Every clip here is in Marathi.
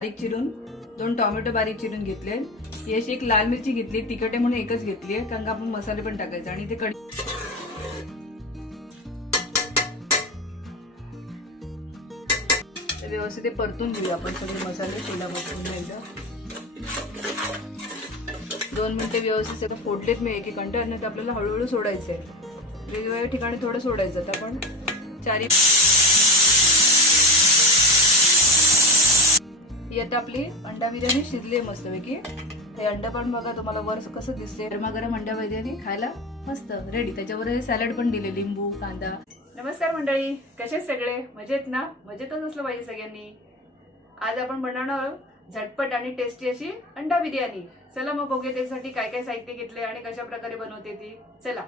बारीक चिरून दोन टोमॅटो बारीक चिरून घेतले. ही अशी एक लाल मिरची घेतली तिखट आहे म्हणून एकच घेतली आहे कारण का आपण मसाले पण टाकायचे आणि ते कडी व्यवस्थित ते परतून घेऊया आपण सगळे मसाले शिला बसून एकदा दोन मिनिटे व्यवस्थित सगळं फोडलेत मी एक एक आणि ते आपल्याला हळूहळू सोडायचं आहे वेगवेगळ्या ठिकाणी थोडं सोडायचं तर आपण. चारी ही आता आपली. अंडा बिर्याणी शिजली आहे मस्तपैकी. हे अंडा पण बघा तुम्हाला वर कसं दिसते गरमागरम अंडा बिर्याणी खायला मस्त रेडी त्याच्यावर सॅलड पण दिले लिंबू कांदा. नमस्कार मंडळी कसे सगळे? मजेत ना? मजेतच असलं पाहिजे सगळ्यांनी. आज आपण बनवणार आहोत झटपट आणि टेस्टी अशी अंडा बिर्याणी. चला मग बघूया त्यासाठी काय काय साहित्य घेतले आणि कशा प्रकारे बनवते ती. चला.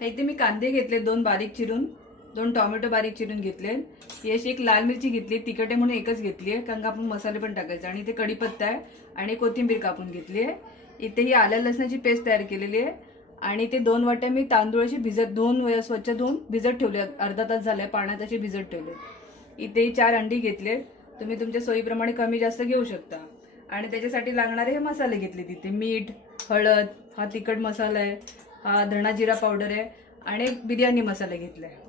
इथे मी कांदे घेतले दोन बारीक चिरून. दोन टोमॅटो बारीक चिरून घेतले. ही अशी एक लाल मिरची घेतली तिखट आहे म्हणून एकच घेतली आहे कारण का आपण मसाले पण टाकायचे. आणि इथे कढीपत्ता आहे आणि कोथिंबीर कापून घेतली आहे. इथे ही आल्या लसणाची पेस्ट तयार केलेली आहे. आणि ते दोन वाट्या मी तांदूळ अशी भिजत दोन वेळा स्वच्छ धुवून भिजत ठेवले अर्धा तास झालाय पाण्यात अशी भिजत ठेवले इथे चार अंडी घेतले तुम्ही तुमच्या सोयीप्रमाणे कमी जास्त घेऊ शकता. आणि त्याच्यासाठी लागणारे हे मसाले घेतले तिथे. मीठ हळद हा तिखट मसाला आहे हा धणा जिरा पावडर आहे आणि एक बिर्याणी मसाला आहे.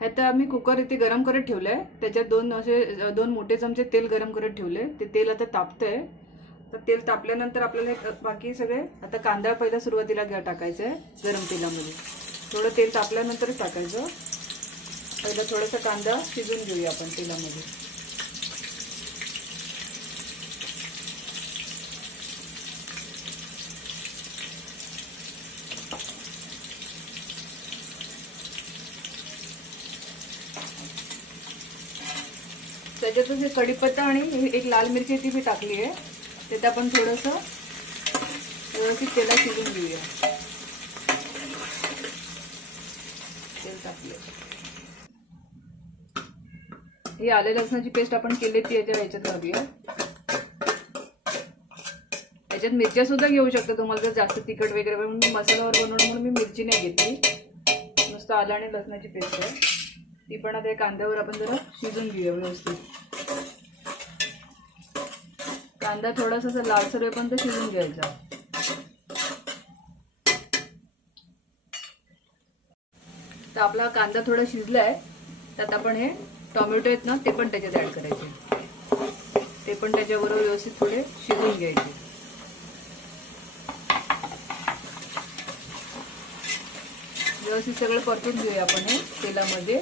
हे तर आम्ही कुकर इथे गरम करत ठेवलं आहे त्याच्यात दोन असे दोन मोठे चमचे तेल गरम करत ठेवले ते तेल आता तापतंय. तर तेल तापल्यानंतर आपल्याला हे बाकी सगळे आता कांदा पहिला सुरुवातीला घ्या टाकायचं आहे गरम तेलामध्ये. थोडं तेल तापल्यानंतरच टाकायचं. पहिला थोडासा कांदा शिजून घेऊया आपण तेलामध्ये. त्याच्यातच हे कढीपत्ता आणि एक लाल मिरची ती मी टाकली आहे. त्यात आपण थोडंसं व्यवस्थित तेला शिजून घेऊया. तेल टाकलं. ही आले लसणाची पेस्ट आपण केली ती याच्या ह्याच्यात घालूया याच्यात मिरच्या सुद्धा घेऊ शकता तुम्हाला जर जास्त तिखट वगैरे म्हणून मी मसाल्यावर बनवणं म्हणून मी मिरची नाही घेतली. नुसतं आलं आणि लसणाची पेस्ट आहे. ती पण आता कांद्यावर आपण जरा शिजून घेऊया व्यवस्थित. कांदा थोडासा असा लालसर होईपर्यंत शिजून घ्यायचा. तर आपला कांदा थोडा शिजलाय. त्यात आपण हे टोमॅटो आहेत ना ते पण त्याच्यात ऍड करायचे. ते पण त्याच्याबरोबर व्यवस्थित थोडे शिजून घ्यायचे. व्यवस्थित सगळं परतून घेऊया आपण हे तेलामध्ये.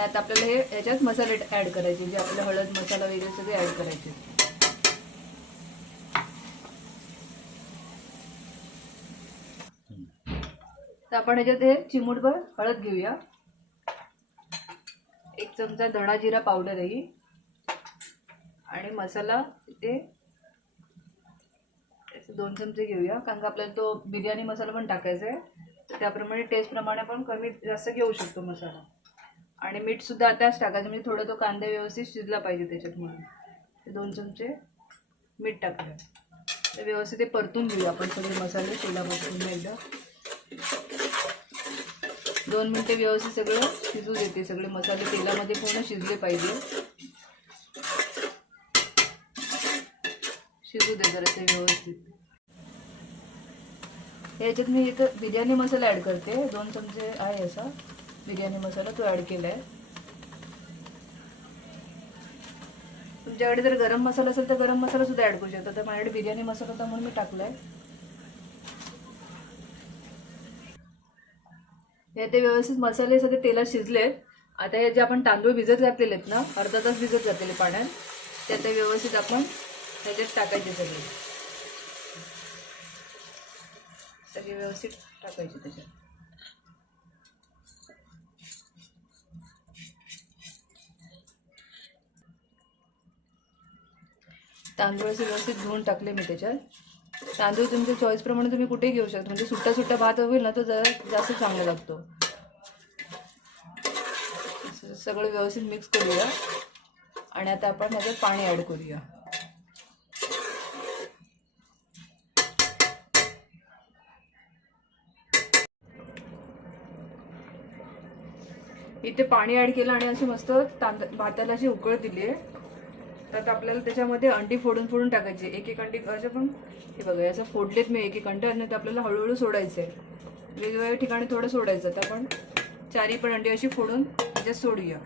आणि आता आपल्याला हे याच्यात मसाले ऍड करायचे जे आपलं हळद मसाला वगैरे सगळे ऍड करायचे. तर आपण ह्याच्यात हे चिमूटभर हळद घेऊया. एक चमचा धणा जिरा पावडर आहे आणि मसाला इथे दोन चमचे घेऊया कारण का आपल्याला तो बिर्याणी मसाला पण टाकायचा आहे. त्याप्रमाणे टेस्टप्रमाणे आपण कमी जास्त घेऊ शकतो मसाला. आणि मीठ सुद्धा आताच टाकायचं म्हणजे थोडं तो कांदा व्यवस्थित शिजला पाहिजे त्याच्यात म्हणून. ते दोन चमचे मीठ टाकलं ते व्यवस्थित ते परतून घेऊया आपण सगळे मसाले तेलामध्ये एकदा. दोन मिनटे व्यवस्थित सगळं शिजू देते सगळे मसाले तेलामध्ये पूर्ण शिजले पाहिजे. शिजू दे जरा ते व्यवस्थित. याच्यात मी इथं बिर्याणी मसाला ॲड करते दोन चमचे आहे असा. बिर्याणी मसाला तो ॲड केला आहे तुमच्याकडे जर गरम मसाला असेल तर गरम मसाला सुद्धा ॲड करू शकता. तर माझ्याकडे बिर्याणी मसाला होता म्हणून मी टाकला आहे हे ते व्यवस्थित मसाले सगळे तेलात शिजलेत. आता हे जे आपण तांदूळ भिजत घातलेले आहेत ना अर्धा तास भिजत घातलेले पाण्यात ते आता व्यवस्थित आपण त्याच्यात टाकायचे सगळे. सगळे व्यवस्थित टाकायचे त्याच्यात. तांदूळ असे व्यवस्थित धुवून टाकले मी त्याच्यात. तांदूळ तुमच्या चॉईसप्रमाणे तुम्ही कुठेही घेऊ शकता. म्हणजे सुट्टा सुट्टा भात होईल ना तो जरा जास्त चांगला लागतो. सगळं व्यवस्थित मिक्स करूया. आणि आता आपण ह्याच्यात पाणी ॲड करूया. इथे पाणी ॲड केलं आणि अशी मस्त तांद भाताला अशी उकळ दिली आहे तर आता आपल्याला त्याच्यामध्ये अंडी फोडून फोडून टाकायची. एक एक अंडी असं पण हे बघा असं फोडलेत मी एक एक अंडी आणि ते आपल्याला हळूहळू सोडायचं आहे वेगवेगळ्या ठिकाणी थोडं सोडायचं. तर आपण चारी पण अंडी अशी फोडून त्याच्यात सोडूया.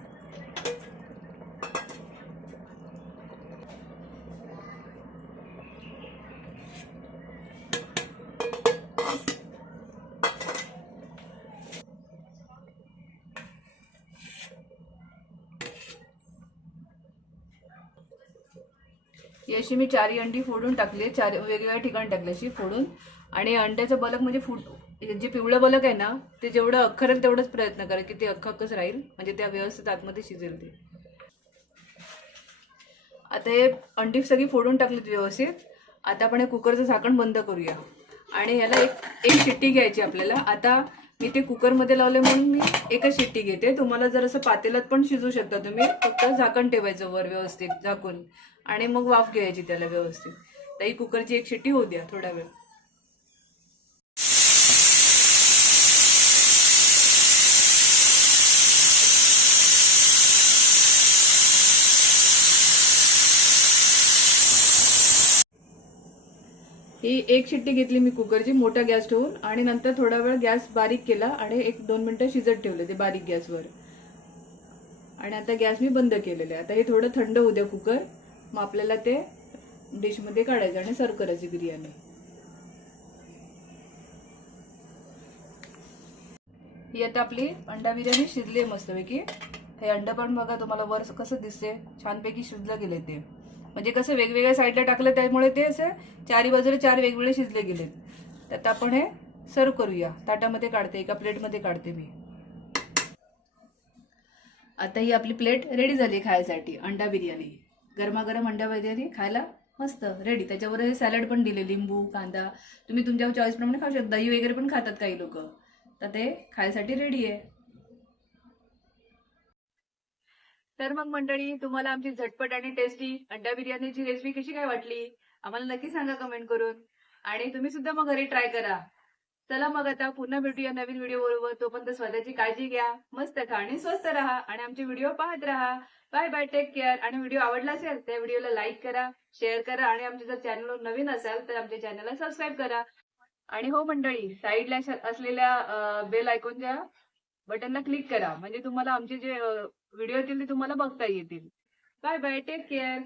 ही अशी मी चारी अंडी फोडून टाकली चार वेगवेगळ्या ठिकाणी टाकली अशी फोडून. आणि अंड्याचं बलक म्हणजे फुट जे पिवळं बलक आहे ना ते जेवढं अख्खरेल तेवढंच प्रयत्न करा की ते अख्खं राहील. म्हणजे त्या व्यवस्थित आतमध्ये शिजेल ते. आता हे अंडी सगळी फोडून टाकलीत व्यवस्थित. आता आपण हे कुकरचं झाकण बंद करूया. आणि ह्याला एक एक शिट्टी घ्यायची आपल्याला. आता मी ते कुकरमध्ये लावले म्हणून मी एकच शिट्टी घेते. तुम्हाला जर असं पातेलात पण शिजू शकता तुम्ही. फक्त झाकण ठेवायचं वर व्यवस्थित झाकून. आणि मग वाफ घ्यायची त्याला व्यवस्थित. तर ही कुकरची एक शिट्टी होऊ द्या थोडा वेळ. ही एक शिट्टी घेतली मी कुकरची मोठा गॅस ठेवून आणि नंतर थोडा वेळ गॅस बारीक केला आणि एक दोन मिनिटं शिजत ठेवले ते बारीक गॅसवर. आणि आता गॅस मी बंद केलेले आहे. आता हे थोडं थंड होऊ द्या कुकर. मग आपल्याला ते डिशमध्ये काढायचं आणि सर्व करायची बिर्याणी. ही आता आपली अंडा बिर्याणी शिजली आहे मस्तपैकी. हे अंडा पण बघा तुम्हाला वर कसं दिसते छानपैकी शिजलं गेले ते. म्हणजे कसं वेगवेगळ्या साईडला टाकलं त्यामुळे ते असं चारी बाजूला चार वेगवेगळे शिजले गेलेत. तर आता आपण हे सर्व करूया. ताटामध्ये काढते एका प्लेटमध्ये काढते मी. आता ही आपली प्लेट रेडी झाली खायसाठी अंडा बिर्याणी. गरमागरम अंडा बिर्याणी खायला मस्त रेडी त्याच्यावर हे सॅलड पण दिले लिंबू कांदा. तुम्ही तुमच्या चॉईस प्रमाणे खाऊ शकता. दही वगैरे पण खातात काही लोक. तर ते खायसाठी रेडी आहे. तर मग मंडळी तुम्हाला आमची झटपट आणि टेस्टी अंडा बिर्याणीची रेसिपी कशी काय वाटली? आम्हाला नक्की सांगा कमेंट करून. आणि तुम्ही सुद्धा मग घरी ट्राय करा. चला मग आता पुन्हा भेटूया नवीन व्हिडिओ बरोबर. तोपर्यंत स्वतःची काळजी घ्या मस्त खा आणि स्वस्त राहा आणि आमचे व्हिडिओ पाहत राहा. बाय बाय टेक केअर आणि व्हिडिओ आवडला असेल त्या व्हिडिओला लाईक करा शेअर करा आणि आमच्या जर चॅनलवर नवीन असाल तर आमच्या चॅनलला सबस्क्राईब करा. आणि हो मंडळी साईडला असलेल्या बेल आयकॉनच्या बटनला क्लिक करा. म्हणजे तुम्हाला आमचे जे व्हिडिओ येतील ते तुम्हाला बघता येतील. Bye bye take care